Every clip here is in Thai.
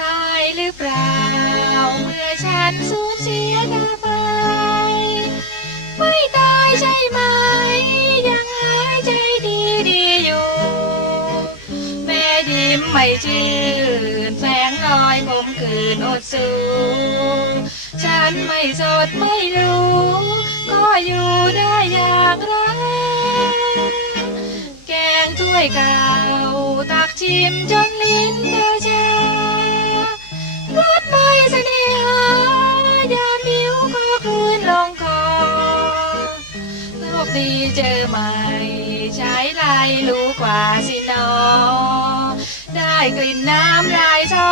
ตายหรือเปล่า เมื่อฉันสูญเสียเธอไป ไม่ตายใช่ไหม ยังหายใจดีดีๆอยู่ แม่ยิ้มไม่ชื่นแสงลอยคม คืนอดสูฉันไม่สดไม่รู้ ก็อยู่ได้อย่างไรแกงถ้วยเก่าตักชิมจนลิ้นเธอชารสไม่เสน่หายามิวก็คืนลงคอโชคดีเจอใหม่ใช้ลายรู้กว่าสินอได้กลิ่นน้ำลายสอ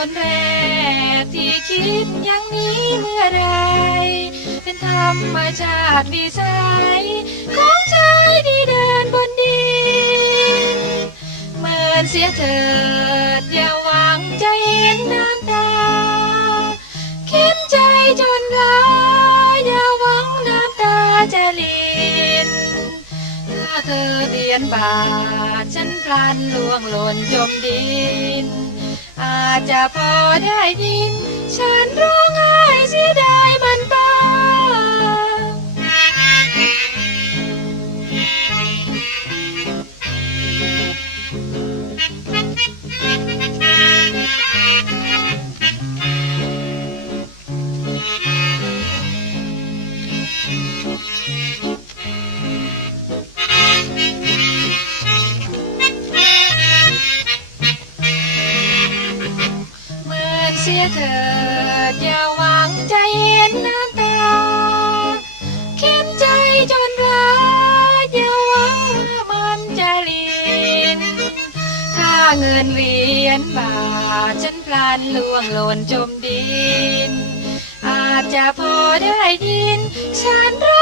คนแรกที่คิดอย่างนี้เมื่อไร เป็นธรรมชาติวิสัยของชายที่เดินบนดินเมินเสียเถิดอย่าหวังจะเห็นน้ำตาเข็นใจจนร้ายอย่าหวังน้ำตาจะลินถ้าเธอเรียนบาทฉันพลันล่วงหล่นจมดิน อาจจะพอได้ยินใช่ สียเถิดอย่าหวังใจเห็นน้ำตาเข็นใจจนร้ายอย่าหวังว่ามันจะลินถ้าเงินเหรียญบาทฉันพลันล่วงหล่นจมดิน อาจจะพอได้ยินฉันร้